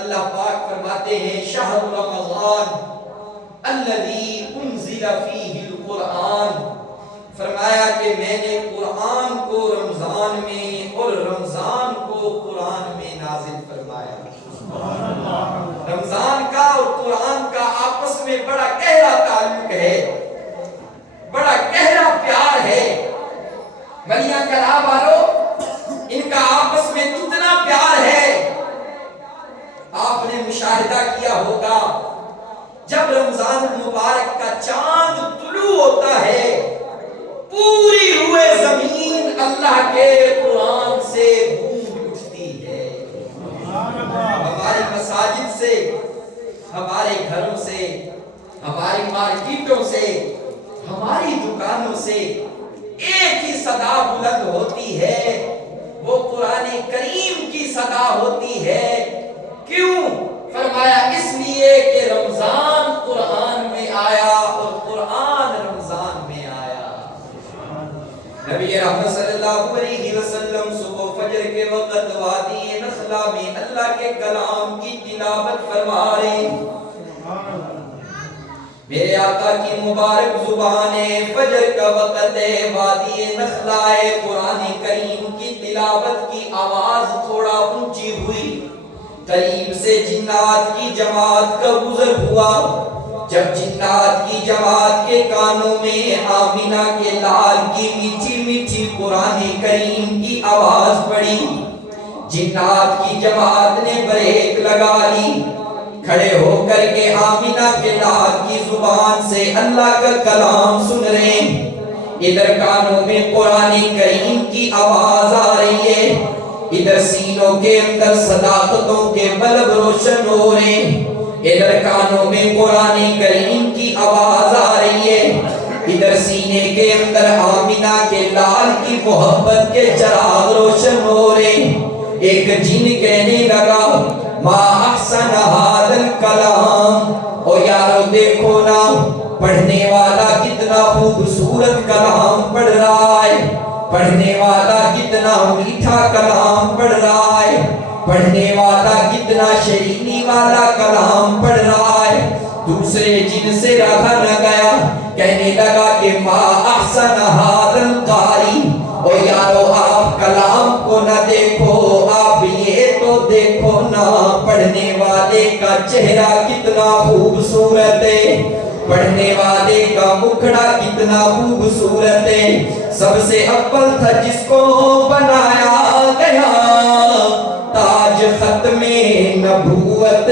اللہ پاک فرماتے ہیں شہر رمضان الذی انزل فیہ القرآن، فرمایا کہ میں نے قرآن کو رمضان میں اور رمضان کو قرآن میں نازل فرمایا۔ رمضان کا اور قرآن کا آپس میں بڑا گہرا تعلق ہے، بڑا گہرا پیار ہے۔ بنیا کلا والو، ان کا آپس میں کتنا پیار ہے۔ آپ نے مشاہدہ کیا ہوگا جب رمضان المبارک کا چاند طلوع ہوتا ہے، پوری روئے زمین اللہ کے قرآن سے گونج اٹھتی ہے۔ ہماری مساجد سے، ہمارے گھروں سے، ہماری مارکیٹوں سے، ہماری دکانوں سے ایک ہی صدا بلند ہوتی ہے، وہ قرآن کریم کی صدا ہوتی ہے۔ کیوں؟ فرمایا اس لیے کہ رمضان قرآن میں آیا اور قرآن رمضان میں آیا۔ نبی رحمت صلی اللہ علیہ وسلم صبح فجر کے وقت وادی نخلا میں اللہ کے کلام کی تلاوت فرما رہے۔ میرے آقا کی مبارک زبان فجر کا وقت ہے، وادی نخلا ہے، قرآن کریم کی تلاوت کی آواز تھوڑا اونچی ہوئی۔ قریب سے جنات کی جماعت کا گزر ہوا۔ جب جنات کی جماعت کے کانوں میں آمینہ کے لال کی میٹھی میٹھی قرآن کریم کی آواز پڑی، جنات کی جماعت نے بریک لگا لی، کھڑے ہو کر کے آمینہ کے لال کی زبان سے اللہ کا کلام سن رہے ہیں۔ ادھر کانوں میں قرآن کریم کی آواز آ رہی ہے، ادھر سینوں کے اندر صداقتوں کے بلب روشن ہو رہے ہیں۔ ادھر کانوں میں قرآن کریم کی آواز آ رہی ہے، ادھر سینے کے اندر آمینہ کے لال کی محبت کے چراغ روشن ہو رہے ہیں۔ ایک جن کہنے لگا ما احسن ھذا الکلام، او یارو دیکھو نا پڑھنے والا کتنا خوبصورت کلام پڑھ رہا ہے، پڑھنے والا کتنا میٹھا کلام پڑھ رہا ہے، پڑھنے والا کتنا شیرینی والا کلام پڑھ رہا ہے۔ دوسرے جن سے رہا نہ گیا، کہنے لگا کہ ما احسن ھذا القاری، او یارو آپ کلام کو نہ دیکھو، آپ یہ تو دیکھو نا پڑھنے والے کا چہرہ کتنا خوبصورت ہے، پڑھنے والے کا مکھڑا کتنا خوبصورت ہے۔ سب سے اول تھا جس کو بنایا گیا، تاج ختم نبوت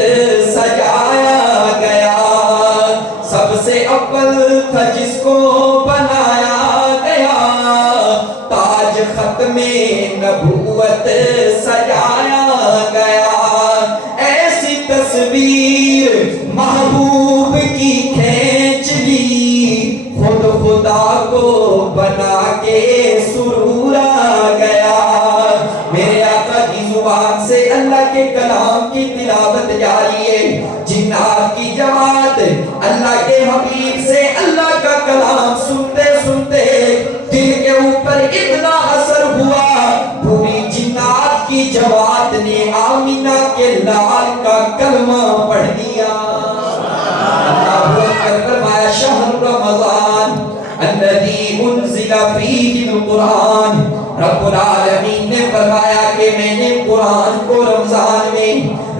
سجایا گیا۔ سب سے اول تھا جس کو بنایا گیا، تاج ختم نبوت سجایا گیا۔ ایسی تصویر محبوب کی کھینچ لی، خود خدا کو بنا کے سرور آ گیا۔ میرے آقا کی زبان سے اللہ کے کلام کی تلاوت جاری ہے۔ جنات کی جماعت اللہ کے حبیب سے اللہ کا کلام سنتے سنتے دل کے اوپر اتنا اثر ہوا، پوری جنات کی جماعت نے آمینہ کے لال کا کلمہ پڑھ لیا۔ اللہ اکبر، فرمایا شہر رمضان الذی انزل فیہ القرآن، رب العالمین نے فرمایا کہ میں نے قرآن کو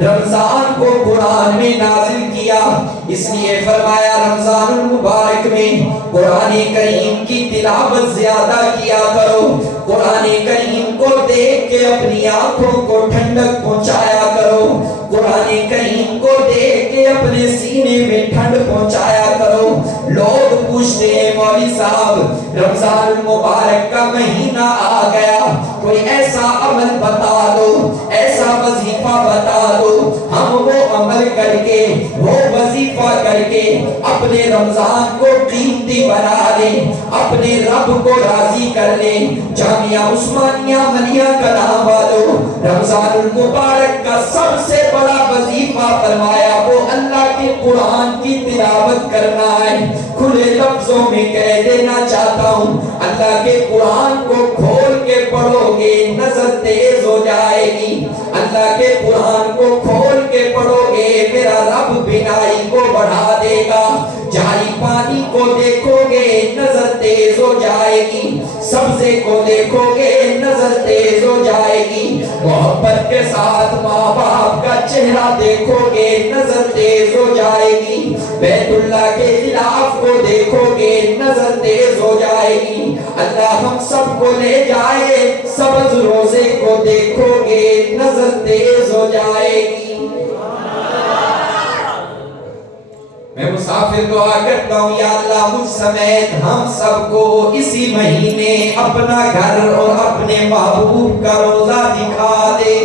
رمضان کو قرآن میں نازل کیا، اس لیے فرمایا رمضان المبارک میں قرآن کریم کی تلاوت زیادہ کیا کرو، قرآن کریم کو دیکھ کے اپنی آنکھوں کو ٹھنڈک پہنچایا کرو، قرآن کریم کو دیکھ کے اپنے سینے میں ٹھنڈ پہنچایا کرو۔ لوگ پوچھتے ہیں مولوی صاحب رمضان المبارک کا مہینہ آ گیا، کوئی ایسا عمل بتا دو، ایسا وظیفہ بتا دو، ہم وہ عمل کر کے، وہ وظیفہ کر کے اپنے رمضان کو قیمتی بنا لیں، اپنے رب کو راضی کر لیں۔ جامعہ عثمانیہ ملیہ کلام والو، رمضان المبارک کا سب سے بڑا وظیفہ فرمایا وہ اللہ کے قرآن کی تلاوت کرنا ہے۔ کھلے لفظوں میں کہہ دینا چاہتا ہوں، اللہ کے قرآن کو کھول کے پڑھو گے نظر تیز ہو جائے گی، اللہ کے قرآن کو کھول کے پڑھو کو دیکھو گے نظر تیز ہو جائے گی، سبزے کو دیکھو گے نظر تیز ہو جائے گی، محبت کے ساتھ ماں باپ کا چہرہ دیکھو گے نظر تیز ہو جائے گی، بیت اللہ کے غلاف کو دیکھو گے نظر تیز ہو جائے گی، اللہ ہم سب کو لے جائے سبز روزے کو دیکھو گے نظر تیز ہو جائے گی۔ میں مسافر دعا کرتا ہوں یا اللہ مجھ سمیت ہم سب کو اسی مہینے اپنا گھر اور اپنے محبوب کا روزہ دکھا دے۔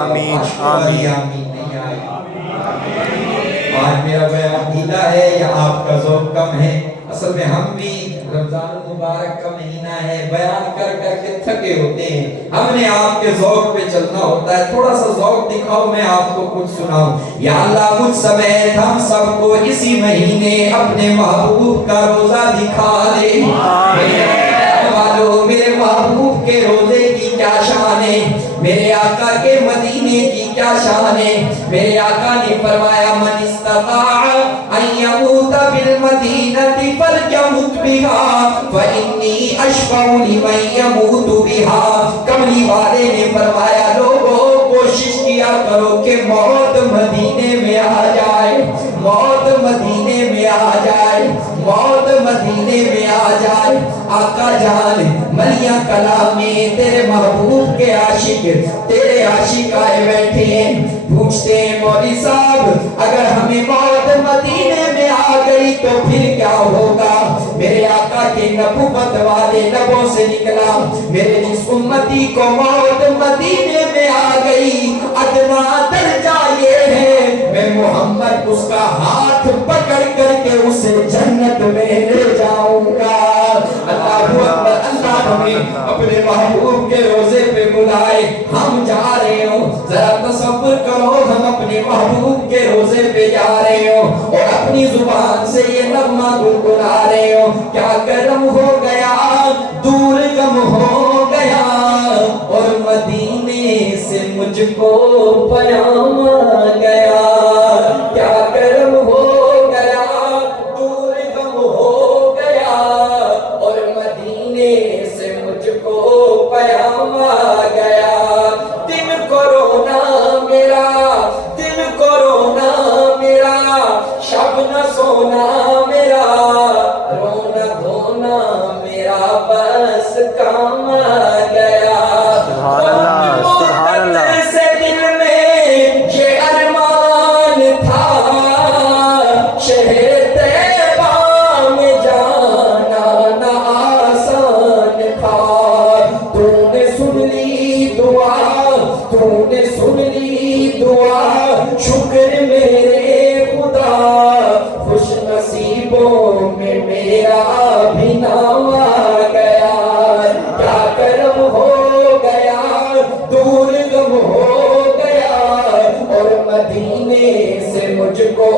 آمین آمین آمین نہیں آئی۔ آج میرا بیان ڈھیلا ہے یا آپ کا ذوق کم ہے؟ اصل میں ہم بھی رمضان المبارک کا مہینہ ہے، بیان کر کر کے تھکے ہوتے ہیں، ہم نے آپ کے ذوق پہ چلنا ہوتا ہے، تھوڑا سا ذوق دکھاؤ میں آپ کو کچھ سناؤں۔ یا اللہ مجھ سمیت ہم سب کو اسی مہینے اپنے محبوب کا روزہ دکھا دے۔ میرے محبوب کے روزے کی کیا شان ہے، میرے آقا کے مدینے کی کیا شان ہے۔ میرے آقا نے فرمایا من استطاع ان یموت بالمدینہ فلیمت بها فانی اشفع لمن یموت بها۔ کملی والے نے فرمایا لوگوں کوشش کیا کرو کہ موت مدینے میں آ جائے، موت مدینے میں آ جائے، موت مدینے میں آ جائے۔ آقا جان ملیاں کلام میں تیرے محبوب کے عاشق تیرے عاشق آئے بیٹھے ہیں، پوچھتے ہیں مولوی صاحب اگر ہمیں موت مدینے میں آ گئی تو پھر کیا ہوگا؟ میرے آقا کے نبوت والے لبوں سے نکلا میرے جس امتی کو موت مدینے میں آ گئی ادنا درجہ یہ ہے میں محمد اس کا ہاتھ پکڑ کر کے اسے جنت میں لے جاؤں گا۔ اللہ اکبر، اللہ ہمیں اپنے محبوب کے روزے پہ بلائے، ہم جا رہے ہوں، ذرا تصور کرو ہم اپنے محبوب کے روزے پہ جا رہے ہوں اور اپنی زبان سے یہ نغمہ گنگنا رہے ہوں، کیا کرم ہو گیا دور غم ہو گیا اور مدینے سے مجھ کو پیام آ گیا، کیا کرم ہو گیا دور غم ہو گیا اور مدینے سے مجھ کو پیام آ گیا۔ دن کو رونا میرا، دن کو رونا میرا، شب نہ سونا میرا، رونا دھونا میرا بس کام آ گیا۔ سے دل میں یہ ارمان تھا شہر طیبہ میں جانا نہ آسان تھا، تو نے سن لی دعا، تو نے سن لی دعا، شکر میرے خدا، خوش نصیبوں میں میرا بھی نام آ گیا، کیا کرم ہو گیا دور غم ہو گیا اور مدینے سے مجھ کو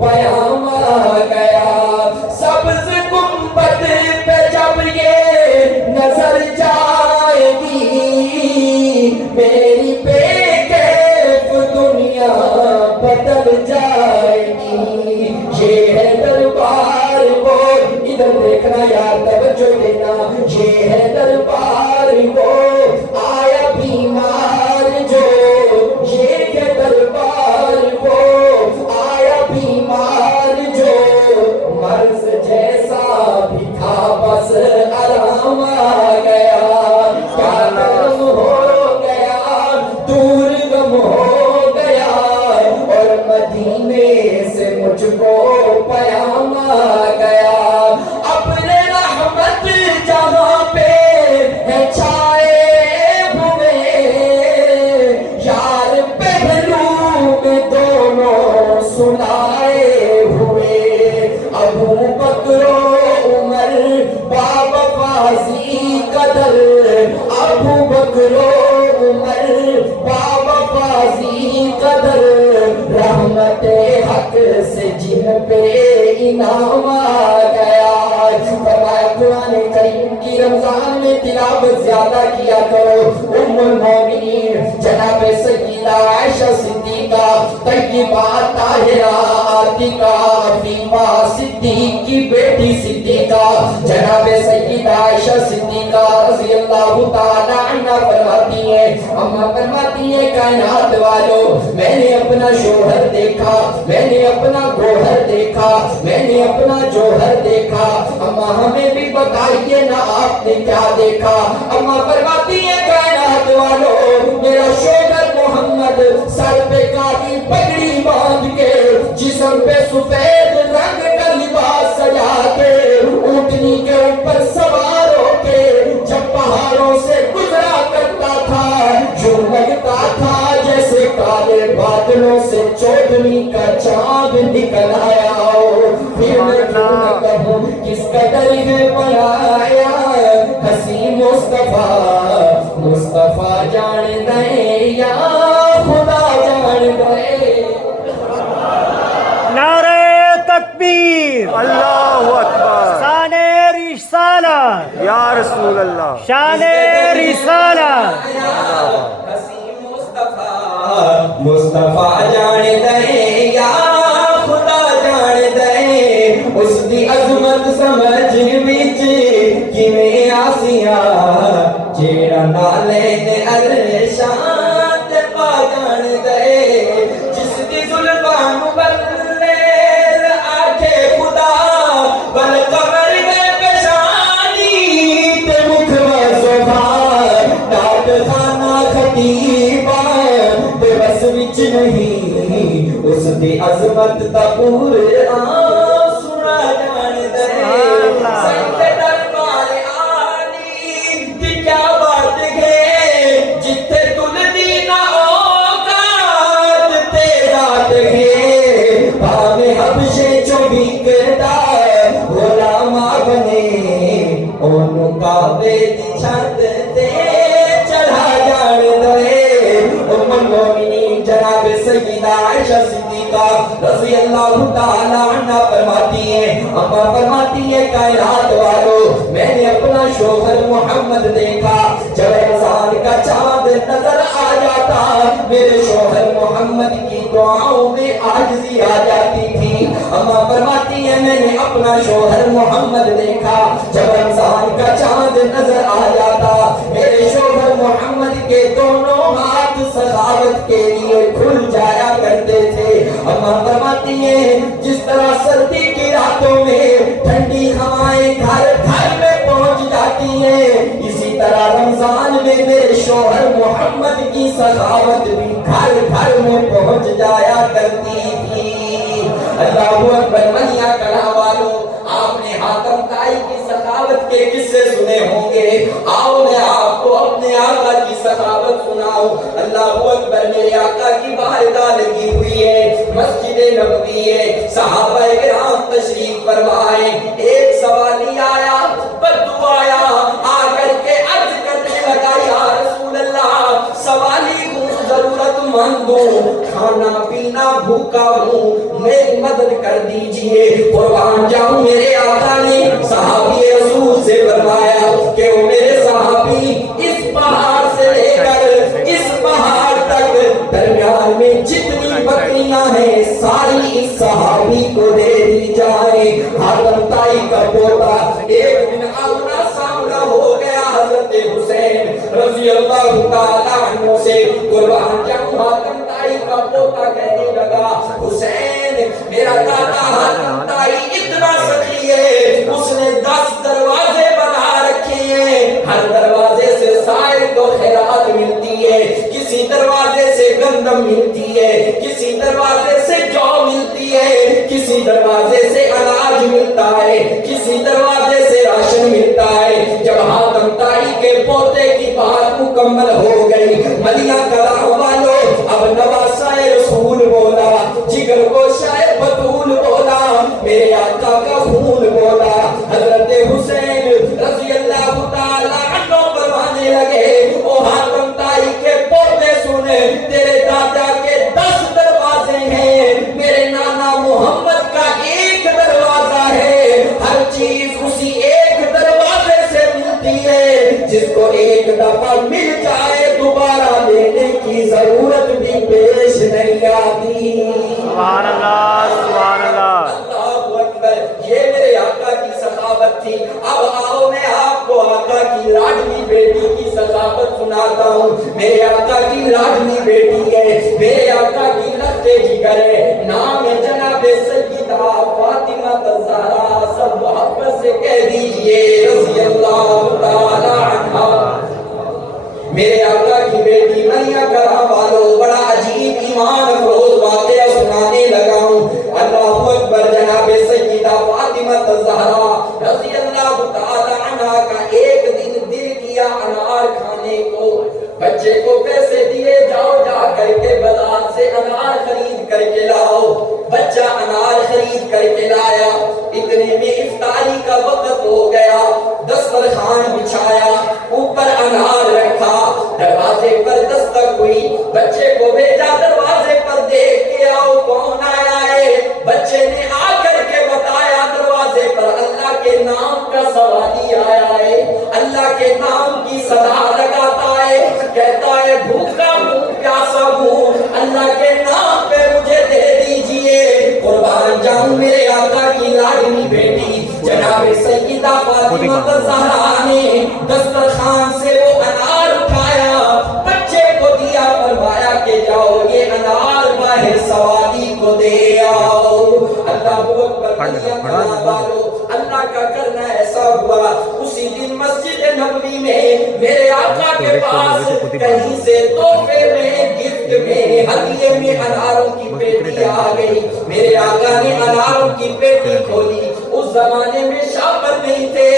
پیام آ گیا۔ سبز گنبد پہ جب یہ نظر جائے گی میری بے کیف دنیا بدل جائے گی، یہ ہے دربار وہ، ادھر دیکھنا یار توجہ دینا، یہ ہے دربار وہ آیا بیمار جو، یہ ہے دربار وہ آیا بیمار جو، مرض جیسا بھی تھا بس آرام آ گیا، کیا غم ہو گیا دور غم ہو گیا اور مدینے سے مجھ کو پیام آ گیا۔ اپنے رحمت جہاں پہ ہے چھائے ہوئے، یار پہلو میں دونوں سنائے ہوئے، ابو بکر و عمر باب فازی قدر، ابو بکر و عمر باب فازی قدر، رحمت حق سے جن پہ انعام آ گیا۔ فرمایا قرآن کریم کی رمضان میں تلاوت زیادہ کیا کرو۔ ام المومنین جناب سیدہ عائشہ صدیقہ طیبہ طاہرہ عتیقہ عفیفہ صدیق کی بیٹی صدیقہ جناب سیدہ عائشہ صدیقہ رضی اللہ تعالی عنہ فرماتی ہیں، اما فرماتی ہیں کائنات والوں میں نے اپنا شوہر دیکھا، میں نے اپنا گوہر دیکھا، میں نے اپنا جوہر دیکھا، اما ہمیں بھی بتائیے نا آپ نے کیا دیکھا؟ اما فرماتی ہیں کائنات والوں میرا شوہر محمد سر پہ کالی پگڑی باندھ کے جسم پہ سفید رنگ کا لباس سجا کے اونٹنی کے اوپر سوار ہو کے جب پہاڑوں سے گزرا کرتا تھا جو لگتا تھا جیسے کالے بادلوں سے چودھویں کا چاند نکل آیا ہو۔ پھر میں کیوں نہ کہوں کس قدر ہے بنایا حسین مصطفیٰ، مصطفیٰ جان دے یا خدا جان دے۔ نعرہ تکبیر، اللہ اکبر، شان رسالت، یا رسول اللہ، شان رسالت، حسین مصطفیٰ، مصطفیٰ جان دے یا خدا جان دے، اس دی عظمت سمجھ وچ کیویں آسیاں جیڑا نالے دے عرشاں تے پا جان دے، جس دی زلفاں مبلل آکھے خدا بل قمر میں پیشانی تے مکھوا زبان ڈاٹ خانہ خطیبہ تے بس وچ نہیں اس دی عظمت دا پورے سنا جان دے، سجدے دربار عالی دی کیا بات ہے جتھے تل دی نہ اوقات تے رات ہے، بھاوے حبشے چوں بھیگدا غلاماں بنے اونوں کعبے دی چھت تے چڑھا جان دے۔ ام المومنین جناب سیدہ عائشہ صدیقہ رضی اللہ تعالی عنہ فرماتی ہیں، اما فرماتی ہیں کائنات والوں میں نے اپنا شوہر محمد دیکھا، جب رمضان کا چاند نظر آ جاتا میرے شوہر محمد کی دعاؤں میں عاجزی آ جاتی تھی۔ اما فرماتی ہیں میں نے اپنا شوہر محمد دیکھا، جب رمضان کا چاند نظر آ جاتا میرے شوہر محمد کے دونوں ہاتھ سخاوت کے لیے کھل جایا کرتے تھے۔ اما فرماتی ہیں جس طرح سردی کی راتوں میں ٹھنڈی ہوائیں گھر گھر میں پہنچ جاتی ہیں، اسی طرح رمضان میں میرے شوہر محمد کی سخاوت بھی گھر گھر میں پہنچ جایا کرتی تھی۔ اللہ اکبر، منیا کڑا والوں آپ نے حاتم طائی کی سخاوت کے قصے سنے ہوں گے، آؤ میں آپ کو اپنے آقا کی سخاوت سناؤ۔ اللہ اکبر، میرے آقا کی بارگاہ لگی ہوئی ہے، مسجد نبوی ہے، صحابہ کرام تشریف فرمائے، ایک سوالی آیا بدو آیا آ کر کے عرض کرنے لگا یا رسول اللہ سوالی ہوں ضرورت مند ہوں کھانا پینا بھوکا ہوں میری مدد کر دیجئے، قربان جاؤں میرے آقا نے صحابی رسول سے فرمایا کہ وہ میرے صحابی اس پہاڑ سے لے کر اس پہاڑ تک درمیان میں جتنی بکریاں ہیں ساری اس صحابی کو دے دی جائے۔ حاتم طائی کا پوتا ایک دن آمنا سامنا ہو گیا حضرت حسین رضی اللہ تعالیٰ عنہ سے، قربان جاؤں حاتم طائی کا پوتا کہنے لگا حسین میرا دادا حاتم طائی اتنا سخی ہے، اس نے 10 دروازے بنا رکھے ہیں، ہر دروازے سے سائر کو خیرات ملتی ہے، کسی دروازے سے گندم ملتی ہے، کسی دروازے سے جو ملتی ہے، کسی دروازے سے اناج ملتا ہے، کسی دروازے سے راشن ملتا ہے۔ جب حاتم طائی کے پوتے کی بات مکمل ہو گئی، مدینہ کلام والوں اب نواسہ رسول بولا، جگر گوشہ بطول بولا، میرے آقا کا خون بولا۔ حضرت حسین رضی اللہ تعالی عنہ فرمانے لگے او حاتم طائی کے پوتے سنے، تیرے دادا کے 10 دروازے ہیں، میرے نانا محمد کا ایک دروازہ ہے، ہر چیز اسی ایک دروازے سے ملتی ہے، جس کو ایک دفعہ مل جائے دوبارہ لینے کی ضرورت بھی پیش سناتا ہوں، میرے آقا کی لاڈلی بیٹی ہے، میرے آقا کی لگتے جگر ہے، نام ہے جناب سیدہ فاطمہ الزہرا، سب محبت سے کہہ دیجئے رضی اللہ تعالی عنہا۔ میرے آقا کی بیٹی مریم کرام والوں، بڑا عجیب ایمان افروز واقعہ سنانے لگا ہوں۔ اللہ اکبر، جناب سیدہ فاطمہ الزہرا رضی اللہ تعالی عنہا کا ایک دن دل کیا انار کھانے کو، بچے کو پیسے دیے، جاؤ جا کر کے بازار سے انار خرید کر کے لاؤ۔ بچہ انار خرید کر کے لایا، اتنے میں افطاری کا وقت ہو گیا، دسترخوان بچھایا، اوپر انار رکھا، دروازے پر دستک ہوئی، بچے کو بھیجا دروازے پر دیکھ کے آؤ کون آیا ہے۔ بچے نے آ کر کے بتایا دروازے پر اللہ کے نام کا سوالی آیا ہے، اللہ کے نام کی صدا لگاتا ہے، کہتا ہے بھوکا ہوں پیاسا ہوں، اللہ کے نام پہ مجھے دے دیجئے، قربان جاؤں میرے آقا کی لاڈلی بیٹی جناب سیدہ فاطمہ الزہرا نے دسترخوان سے وہ انار اٹھایا، بچے کو دیا، فرمایا کہ جاؤ یہ انار باہر سوالی کو دے آؤ۔ اللہ اللہ کا کرنا ایسا ہوا، اسی دن مسجد نبوی میں میرے آقا کے پاس کہیں سے تحفے میں، گفٹ میں، ہدیے میں اناروں کی پیٹی آ گئی۔ میرے آقا نے اناروں کی پیٹی کھولی، اس زمانے میں شاپر نہیں تھے،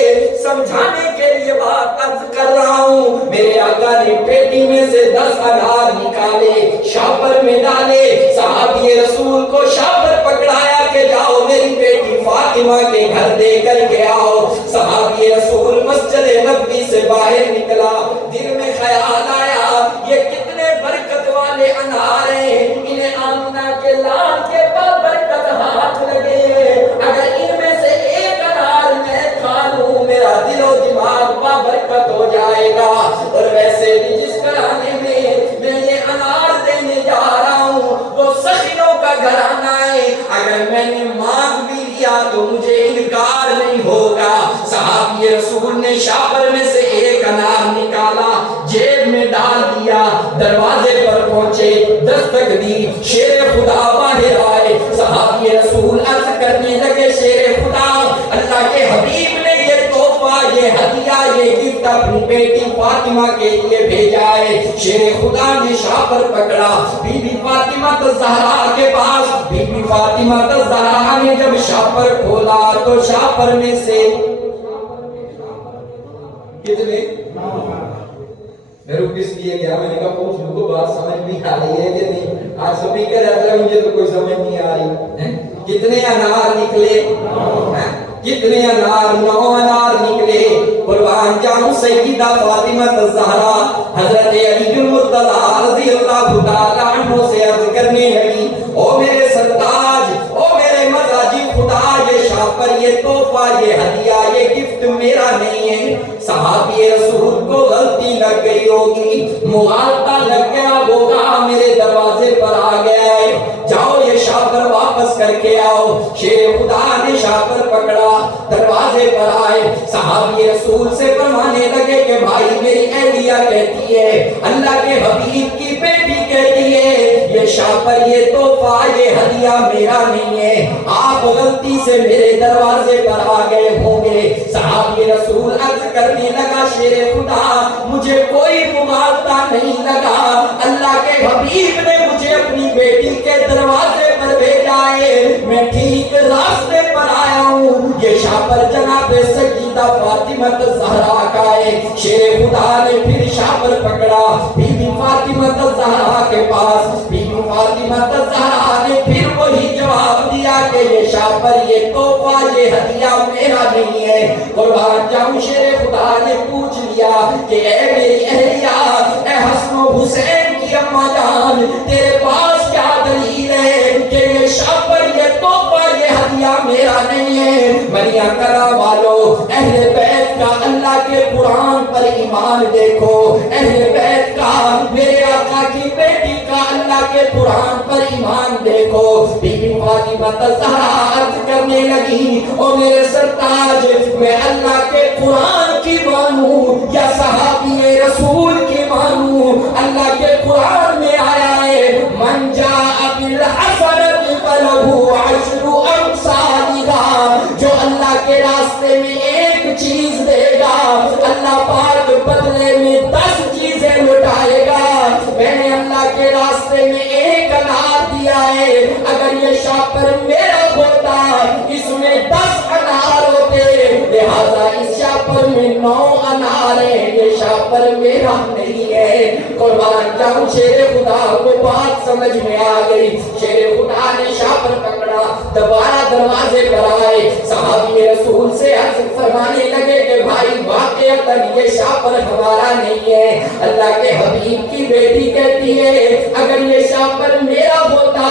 سمجھانے کے لیے بات عرض کر رہا ہوں۔ میرے آقا نے پیٹی میں سے 10 انار نکالے، شاپر میں ڈالے، صحابی رسول کو شاپر پکڑایا کہ جاؤ میری بیٹی فاطمہ کے گھر دے کر کے آؤ۔ صحابی رسول مسجد نبوی سے باہر نکلا، دل میں خیال آیا یہ کتنے برکت والے انار ہیں، انہیں آمنہ کے لال کے پر برکت ہاتھ لگے، اگر ان میں سے ایک انار میں کھا لوں میرا دل و دماغ بابرکت ہو جائے گا، اور ویسے بھی جس گھرانے میں میں یہ انار دینے جا رہا ہوں وہ سخنوں کا گھرانہ ہے، اگر میں نے مانگ بھی لیا تو مجھے انکار نہیں ہوگا۔ صحابی رسول نے شاپر میں سے ایک انار نکالا، جیب میں ڈال دیا، دروازے پر پہنچے، دستک دی، شیر خدا باہر آئے، صحابی رسول عرض کرنے لگے شیر خدا، اللہ کے حبیب نے یہ تحفہ، یہ ہدیہ، یہ گفٹ اپنی بیٹی فاطمہ کے لیے بھیجا ہے۔ شیر خدا نے شاپر پکڑا، بی بی فاطمہ الزہرا کے پاس، بی بی فاطمہ الزہرا نے جب شاپر کھولا تو شاپر میں سے کتنے میں رک اس لیے گیا، میں نے کہا پوچھ لوں کو بات سمجھ نہیں آ رہی ہے کہ نہیں، آج سبھی کہہ رہا ہے مجھے تو کوئی سمجھ نہیں آ رہی، کتنے انار نکلے، کتنے انار، 9 انار نکلے۔ قربان جاؤں سیدہ فاطمہ الزہرا حضرت علی المرتضیٰ رضی اللہ تعالی عنہ سے عرض کرنے لگی، او میرے سرتاج، او میرے مزاجی خدا، یہ شاپر، یہ تحفہ، یہ ہدیہ، یہ گفٹ میرا نہیں ہے۔ صحابی رسول کو غلطی لگ گئی ہوگی، مغالطہ لگ گیا ہوگا، میرے دروازے پر آ گیا ہے، جاؤ یہ شاپر واپس کر کے آؤ۔ شیر خدا نے شاپر پکڑا، دروازے پر آئے، صحابی رسول سے فرمانے لگے کہ بھائی میری اہلیہ کہتی ہے، اللہ کے حبیب کی بیٹی کہتی ہے یہ شاپر، یہ تحفہ، یہ ہدیہ میرا نہیں ہے، آپ غلطی سے میرے دروازے پر آ گئے ہوں گے۔ صحابی رسول عرض کرنے لگا شیر خدا مجھے کوئی مغالطہ نہیں لگا، اللہ کے حبیب نے مجھے اپنی بیٹی کے دروازے پر بھیجا ہے، میں ٹھیک راستے پر آیا ہوں، یہ شاپر جناب سیدہ فاطمہ الزہرا کا ہے۔ شیر خدا نے پھر شاپر پکڑا، بی بی فاطمہ الزہرا کے پاس، بی بی فاطمہ الزہرا نے پھر وہی جواب دیا کہ یہ شاپر، یہ تحفہ، یہ ہدیہ میرا نہیں ہے۔ قربان جاؤں شیر خدا نے پوچھ لیا کہ اے میری اہلیہ، اے حسن و حسین کی اماں جان، تیرے پاس کیا دلیل ہے کہ یہ شاپر، یہ تحفہ، یہ ہدیہ میرا نہیں ہے؟ مریم کرا والو، اہل بیت کا اللہ کے قرآن پر ایمان دیکھو، اہل بیت کا، میرے آقا کی بیٹی کا اللہ اللہ کے قرآن پر ایمان دیکھو. بی بی فاطمہ الزہرا عرض کرنے لگی او میرے سرتاج میں اللہ کے قرآن کی مانوں یا صحابی رسول کی مانوں؟ اللہ کے قرآن میں آیا ہے من جاء بالحسنۃ فلہ عشر امثالها. جو اللہ کے راستے میں ایک چیز دے گا اللہ پاک بدلے میں 10 چیزیں لٹائے گا. میں نے اللہ کے راستے میں ایک انار دیا ہے، اگر یہ شاپر میرا ہوتا اس میں 10 انار ہوتے، لہذا اس شاپر میں 9 انار ہیں، یہ شاپر میرا نہیں ہے. قربان جاؤں شیر خدا کو بات سمجھ میں آ گئی. شیر خدا نے شاپر پکڑا، دوبارہ دروازے پر آئے، صحابی رسول سے عرض فرمانے لگے کہ بھائی واقعتاً یہ شاپر ہمارا نہیں ہے. اللہ کے حبیب کی بیٹی کہتی ہے اگر یہ شاپر میرا ہوتا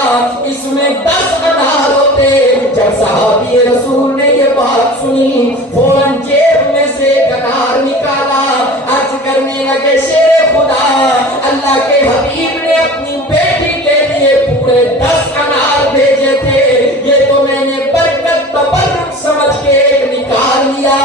اس میں 10 انار ہوتے. جب صحابی رسول نے یہ بات سنی فوراً جیب میں سے ایک انار نکالا، عرض کرنے لگے شیر خدا اللہ کے حبیب نے اپنی بیٹی کے لیے پورے 10 انار بھیجے تھے، یہ تو میں نے برکت تبرک سمجھ کے ایک نکال لیا.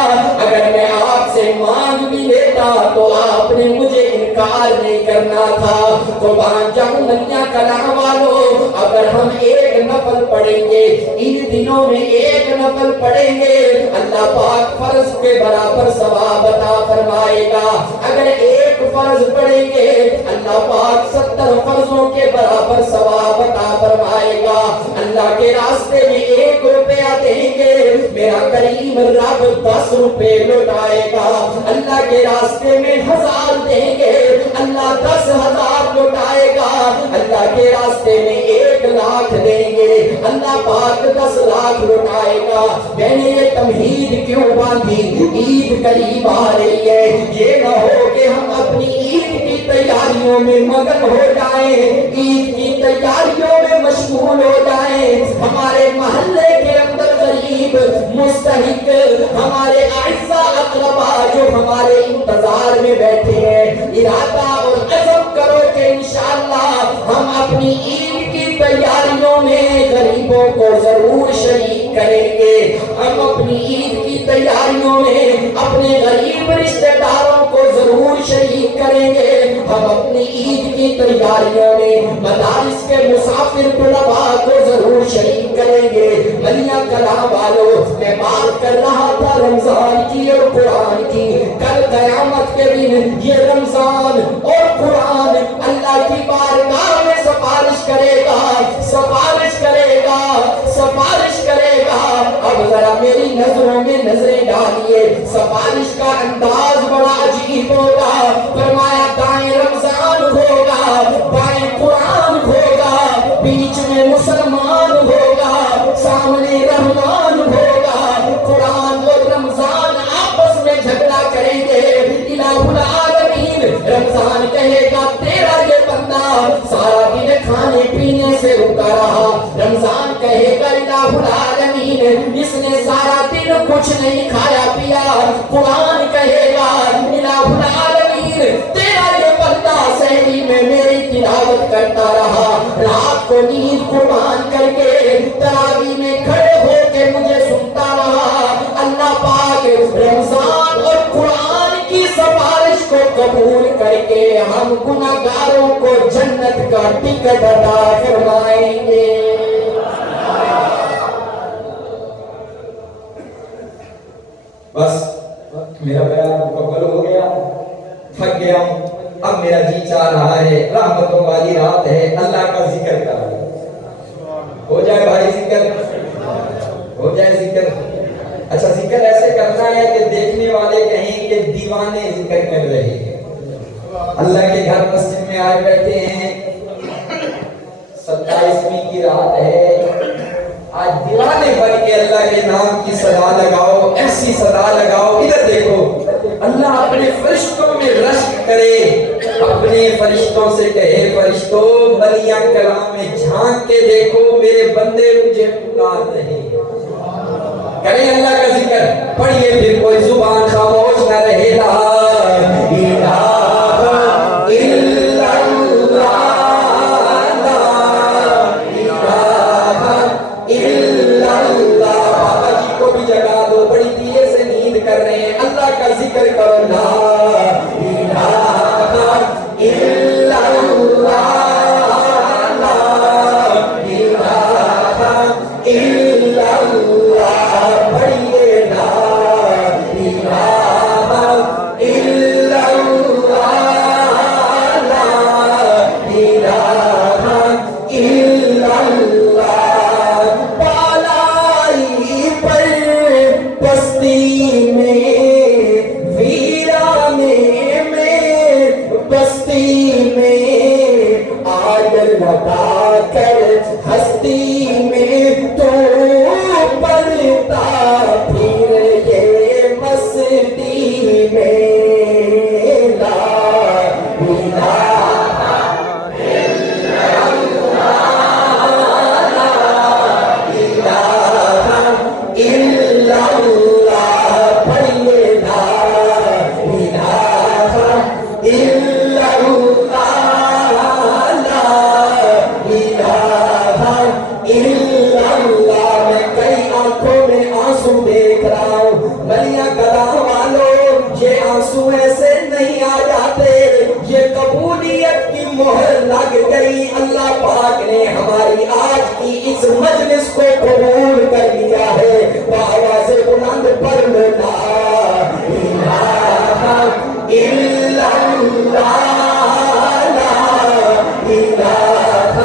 اگر میں آپ سے مانگ بھی لیتا تو آپ نے مجھے انکار نہیں کرنا تھا. قربان جاؤں نیا کلام والو، اگر ہم ایک نفل پڑھیں گے ان دنوں میں ایک نفل پڑھیں گے اللہ پاک فرض کے برابر ثواب عطا فرمائے گا. اگر ایک فرض پڑھیں گے اللہ پاک 70 فرضوں کے برابر ثواب عطا فرمائے گا. اللہ کے راستے میں 1 روپیہ دیں گے میرا کریم رب 10 روپے لوٹائے گا. اللہ کے راستے میں 1000 دیں گے اللہ 10,000 لوٹائے گا. اللہ کے راستے میں 1 لاکھ دیں گے اللہ پاک 10 لاکھ لوٹائے گا. میں نے یہ تمہید کیوں باندھی؟ عید قریب آ رہی ہے، یہ نہ ہو کہ ہم اپنی عید کی تیاریوں میں مگن ہو جائیں، عید کی تیاریوں میں مشغول ہو جائیں. ہمارے محلے کے اندر غریب مستحق ہمارے اعزاء اقربا جو ہمارے انتظار میں بیٹھے ہیں، ارادہ اور عزم کرو کہ انشاءاللہ ہم اپنی عید کی تیاریوں میں غریبوں کو ضرور شریک کریں گے. ہم اپنی عید کی تیاریوں میں اپنے غریب رشتہ داروں کو ضرور شریک کریں گے. ہم اپنی عید کی تیاریوں میں مدارس کے مسافر طلباء کو ضرور شریک کریں گے. ملیا کلام والو، میں بات کر رہا تھا رمضان کی اور قرآن کی. کل قیامت کے دن یہ رمضان اور قرآن اللہ کی بارگاہ میں سفارش کرے گا، سفارش کرے گا، سفارش کرے گا. اب ذرا میری نظروں میں نظریں ڈالیے، سفارش کا انداز بڑا عجیب ہوگا. فرمایا دائیں رمضان ہوگا، بائیں قرآن ہوگا، بیچ میں مسلمان ہوگا، سامنے رحمان ہوگا. قرآن اور رمضان آپس میں جھگڑا کریں گے. الہ العالمین رمضان کہے گا تیرا یہ بندہ سارا دن کھانے پینے سے رکا رہا. رمضان کہے گا الہ العالمین اس نے سارا دن کچھ نہیں کھایا پیا. قرآن کہے گا الہ العالمین تیرا یہ بندہ سحری میں میری تلاوت کرتا رہا، رات کو نیند قربان کر کے تراویح میں کھڑے ہو کے مجھے سنتا رہا. اللہ پاک رمضان اور قرآن کی سفارش کو قبول کر کے ہم گناہگاروں کو جنت کا ٹکٹ عطا فرمائیں گے. بس میرا بیان مکمل ہو گیا، تھک گیا ہوں. اب میرا جی چاہ رہا ہے رحمتوں والی رات ہے اللہ کا ذکر کر ہو جائے بھائی، ذکر ہو جائے ذکر. اچھا ذکر ایسے کرنا ہے کہ دیکھنے والے کہیں کہ دیوانے ذکر کر رہے ہیں. اللہ کے گھر مسجد میں آئے بیٹھے ہیں، 27ویں کی رات ہے، آج دیوانے بن کے اللہ کے نام کی صدا لگاؤ، ایسی صدا لگاؤ. ادھر دیکھو اللہ اپنے فرشتوں میں رشک کرے، اپنے فرشتوں سے کہے فرشتوں بلیاں کلام میں جھانک کے دیکھو میرے بندے مجھے پکار رہے ہیں. کریں اللہ کا ذکر، پڑھیے پھر کوئی زبان خاموش نہ رہے. لا الہ الا اللہ، لا الا اللہ، بالائی پر پستی میں ویرانے میں بستی میں آگ لگا کر ہستی میں تو پڑتا پھر یہ مستی میں لا الہ الا اللہ، پڑھیے لا الہ الا اللہ، لا الہ الا اللہ۔ میں کئی آنکھوں میں آنسو دیکھ رہا ہوں، بلیا کلام والوں، یہ آنسو ایسے نہیں آ جاتے، یہ قبولیت کی مہر لگ گئی۔ اللہ پاک نے ہماری آج کی اس مجلس کو قبول کر لیا ہے۔ بآواز بلند پڑھ لا الہ الا اللہ، لا الہ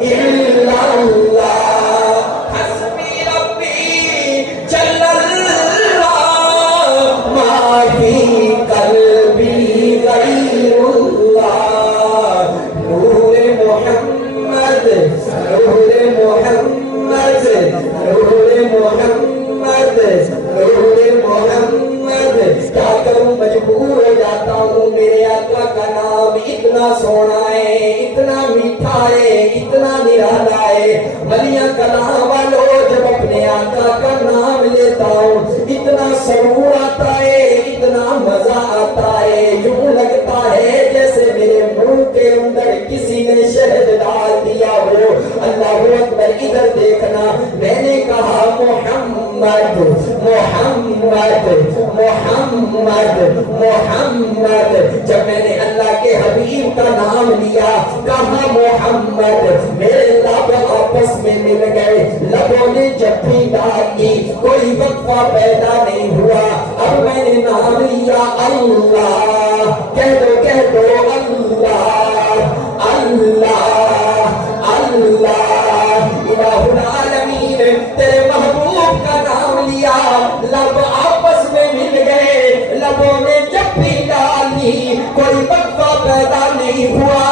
الا اللہ، حسبی ربی جل اللہ، ما فی قلبی غیر اللہ، نور محمد نور محمد نور محمد نور محمد۔ کیا کروں مجبور ہو جاتا ہوں، میرے آقا کا نام اتنا سونا ہے، اتنا میٹھا ہے، اتنا نرالا ہے۔ بلیاں کلام والو، جب اپنے آقا کا نام لیتا ہوں اتنا سرور آتا ہے، اتنا مزہ آتا ہے، یوں لگتا ہے جیسے میرے منہ کے اندر کسی نے شہد ڈال دیا ہو۔ اللہ اکبر، ادھر دیکھنا، میں نے کہا محمد محمد محمد محمد، جب میں نے اللہ کے حبیب کا نام لیا کہا محمد، میرے لب آپس میں مل گئے، لبوں نے جب بھی ڈالی کوئی وقفہ پیدا نہیں ہوا۔ اب میں نے نام لیا اللہ، کہہ دو اللہ اللہ اللہ، الہ العالمین، تیرے محبوب کا نام لیا، لب آپس میں مل گئے، لبوں نے جب بھی ڈالی کوئی وقفہ پیدا نہیں ہوا۔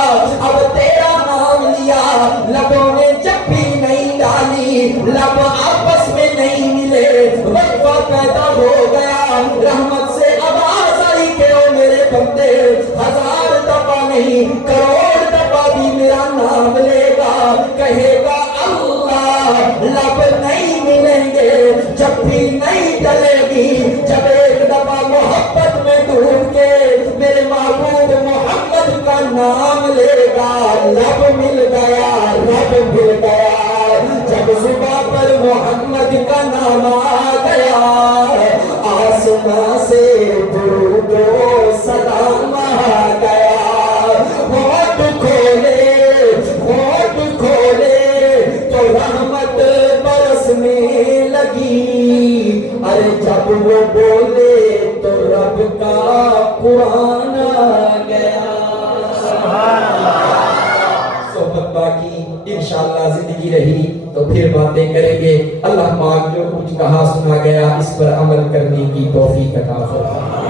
اب تیرا نام لیا، لبوں نے جب بھی نہیں ڈالی، لب آپس میں نہیں ملے، وقفہ پیدا ہو گیا۔ رحمت سے آواز آئی کہ او میرے بندے، 1000 دفعہ نہیں کروڑ دفعہ بھی میرا نام لے گا، کہے گا اللہ، لب نہیں ملیں گے، جب بھی نہیں ڈلے گی، جب ایک دفعہ محبت میں ڈوب کے میرے محبوب محمد کا نام لے گا، لب مل گیا، لب مل گیا۔ جب زباں پر محمد کا نام آ گیا، آسمان سے درود و سلام آ گیا۔ ہوٹ کھولے تو رحمت برسنے لگی، ارے جب وہ بولے تو رب کا قرآن آ گیا۔ صحبت باقی انشاءاللہ زندگی رہی تو پھر باتیں کریں گے۔ اللہ پاک جو کچھ کہا سنا گیا اس پر عمل کرنے کی توفیق عطا فرمائے۔